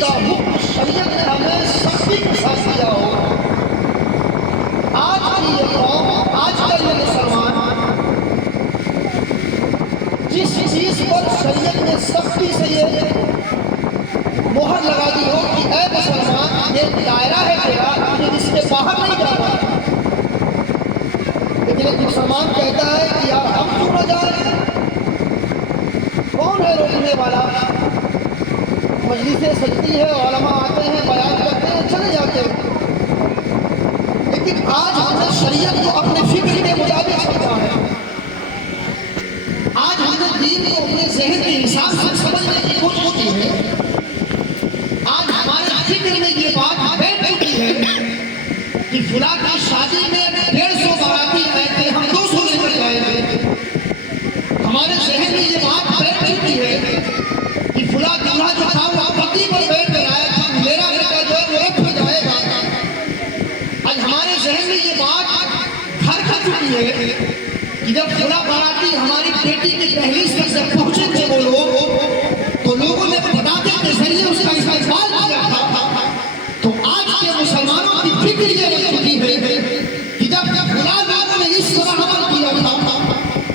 का हुक्म शरीयत ने हमें सख्ती के साथ दिया हो। आज की ये कौम, आज का ये मुसलमान जिस चीज पर शरीयत ने सख्ती से ये मोहर लगा दी हो कि ऐ मुसलमान ये दायरा है तेरा, तुझे इसके बाहर नहीं जाना, लेकिन एक मुसलमान कहता है कि यार हम क्यों न जाए, कौन है रोकने वाला। मजलिसें सजती है, उलमा आते हैं, बयान करते हैं, चले जाते हैं, लेकिन आज हमने शरीयत को अपने फिक्र के मुताबिक समझा है। आज हमने दीन को अपने ज़हन के हिसाब से समझने की कोशिश की है। आज हमारे फिक्र में ये बात बैठ चुकी है कि फुला की शादी में 150 बाराती आए थे, हम 200 लेकर जाएंगे। हमारे ज़हन में ये बात बैठ चुकी है कि फुला दूल्हा जो था वो पति पर बैठ कर आया था, मेरा बेटा जो है वो रख में जाएगा। आज हमारे ज़हन में ये बात घर खा चुकी है कि जब फुला बाराती हमारी बेटी की दहलीज तक जब पहुंचे थे वो लोग, तो लोगों ने पटाखे के जरिए उसका इस्तेमाल किया था। तो आज के मुसलमानों की फिक्र ये बन चुकी है कि जब फुला लोगों ने इस तरह अमल किया था,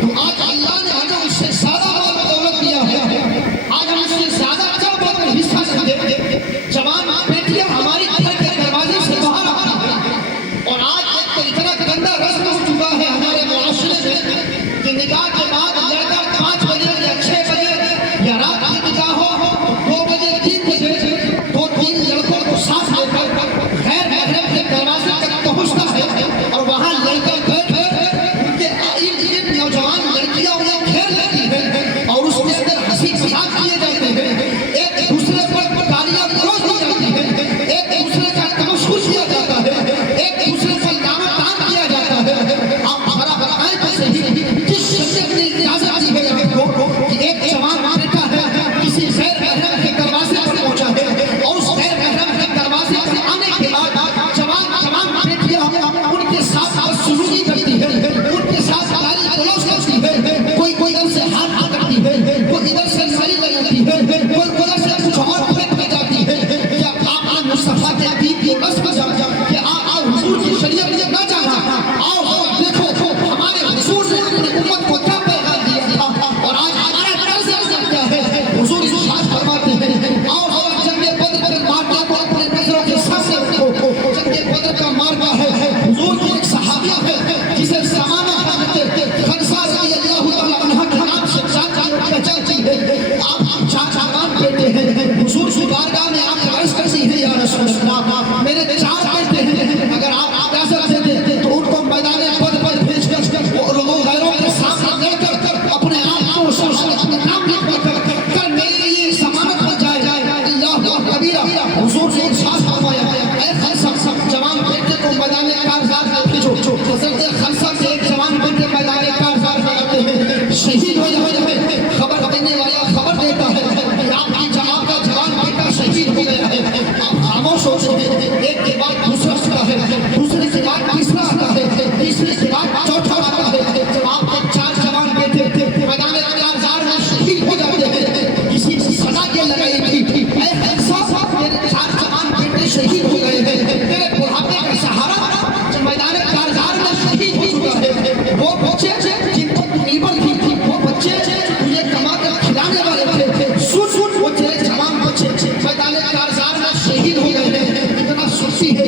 तो आज अल्लाह ने हमें उससे ज्यादा माल दौलत दिया है। आज हम उससे ज्यादा कम पर हिस्सा समझे। जवान बेटियां हमारी घर के दरवाजे से बाहर आती हैं, और आज एक तो इतना गंदा रस्म हो चुका है हमारे मुआशरे में कि निकाह के बाद लड़का 5 बजे या 6 बजे या रात की निकाह हो 2 बजे 3 बजे 2-3 लड़कों को साथ लेकर गैर महरम के दरवाजे तक पहुंचता है, और वहां लड़के बैठ उनके इन नौजवान लड़कियां उन्हें घेर लेती है और उसके अंदर हंसी मजाक किए जाते हैं, एक दूसरे पर गालियां परोस दी जाती है, एक दूसरे का तमस्कुर किया जाता है, एक दूसरे पर लानत किया जाता है। आप हमारा बताएं तो सही, जिस शरीयत ने इजाजत दी है आपको कि एक जवान बेटा है किसी गैर महरम के दरवाजे पर पहुंचा है, और उस गैर महरम के दरवाजे पर आने के बाद जवान बेटियां उनके साथ बदसलूकी करती है, उनके साथ गाली गलौज करती है, कोई इधर से हाथ पकड़ती है, कोई इधर से साड़ी लगाती है, कोई उधर से कुछ और फेंक के जाती है। क्या आप मुस्तफा के दीन की बस में जा कि आप हुजूर की शरीयत ना जाना, आओ देखो हमारे हुजूर ने अपनी उम्मत को क्या पैगाम दिया था, और आज हमारा तर्ज क्या है। हुजूर इरशाद फरमाते हैं, आओ जंगे बद्र के मार्का को अपने नजरों के सामने रखो। जंगे बद्र का मार्का है, हुजूर की एक सहाबिया है जिसे ज़माना खनसा रज़ियल्लाहु तआला अन्हा के नाम से जानती है। आप चार बेटे हैं, हुजूर की बारगाह में आप अर्ज़ करती है, या रसूल अल्लाह मेरे 4 बेटे हैं, अगर आप इजाज़त दे दें तो उनको मैदान बद्र पर भेजकर लोगों गैरों के सामने लड़कर अपने आप को अपने नाम लिखकर मेरे लिए ज़मानत बन जाए। अल्लाहु कबीरा। हुजूर ने इरशाद फरमाया, ऐ खनसा जवान बेटे को मैदान कारज़ात में भेजो। हज़रत खनसा से एक जवान बेटे मैदान कारज़ात में आते हैं, शहीद हो जाते हैं। खबर देने वाला खबर देता है कि आपका जवान बेटा शहीद हो गया है। आप खामोश होते हैं, एक के बाद दूसरा आता है, दूसरे के बाद तीसरा आता है, तीसरे के बाद चौथा आता है। जब आपके 4 जवान बेटे मैदान कारज़ात में शहीद हो जाते हैं, किसी से सजा ये लगाई थी, ऐ खनसा मेरे 4 जवान बेटे शहीद हो गए हैं, तेरे बुढ़ापे का सहारा जो मैदान कारज़ात में शहीद हो चुका है, वो बच्चे जिनको तू ईबर थी, वो बच्चे तुझे कमा कर खिलाने वाले थे, सुन वो तेरे जवान बच्चे मैदान कारज़ात में शहीद हो गए हैं। इतना सुस्ती है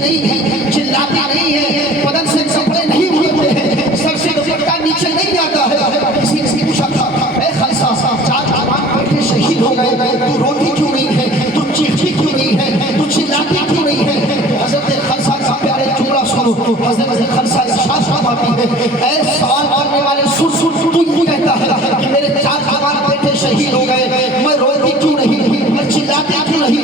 नहीं है, चिल्लाती नहीं है, बदन से कपड़े नहीं उड़ते हैं, सर से दुपट्टा नीचे नहीं आता है। किसी ने पूछा था, ए खालसा, 4 जवान बेटे शहीद हो गए, तू रोती क्यों नहीं है, तू चीखती क्यों नहीं है, तू चिल्लाती क्यों नहीं है? हजरत खालसा का प्यारे जुमला सुनो। हजरत खालसा इरशाद फरमाती है, ए सवाल करने वाले सुन सुन, तू यूं कहता है कि मेरे 4 जवान बेटे शहीद हो गए, मैं रोती क्यों नहीं, मैं चिल्लाती क्यों नहीं?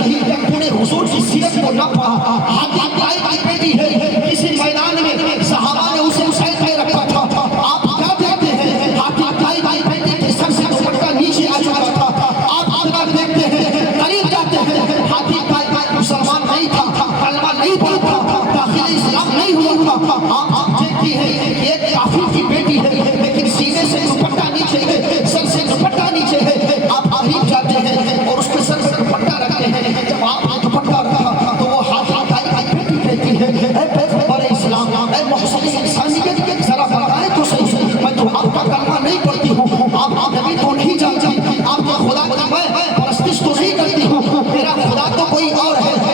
तूने हुजूर की सीरत को न पढ़ा। हाथी ताई की बेटी है, किसी मैदान में सहाबा ने उसे साइड में रखा था, आप क्या देखते हैं? हाथी ताई की बेटी के सर से दुपट्टा नीचे आ चुका था, आप क्या देखते हैं? करीब जाते हैं, हाथी ताई मुसलमान नहीं था, कलमा नहीं पढ़ा था, दाखिल इस्लाम नहीं हुआ था। आप देखती हैं ये काफिर की बेटी है, लेकिन सीने से दुपट्टा नीचे है, सर से दुपट्टा नीचे है। आप करीब जाते हैं और उसके सर से दुपट्टा रखते हैं। जब आपने दुपट्टा रखा तो वो हाथी ताई की बेटी कहती है, ऐ पैगंबर इस्लाम, ऐ मुहसिन इंसानियत, जरा बताएं तो सही, मैं तो आपका कलमा नहीं पढ़ती हूँ, आप नबी तो नहीं जानती, आपके खुदा की मैं परस्तिश तो नहीं करती हूँ, मेरा खुदा तो कोई और है।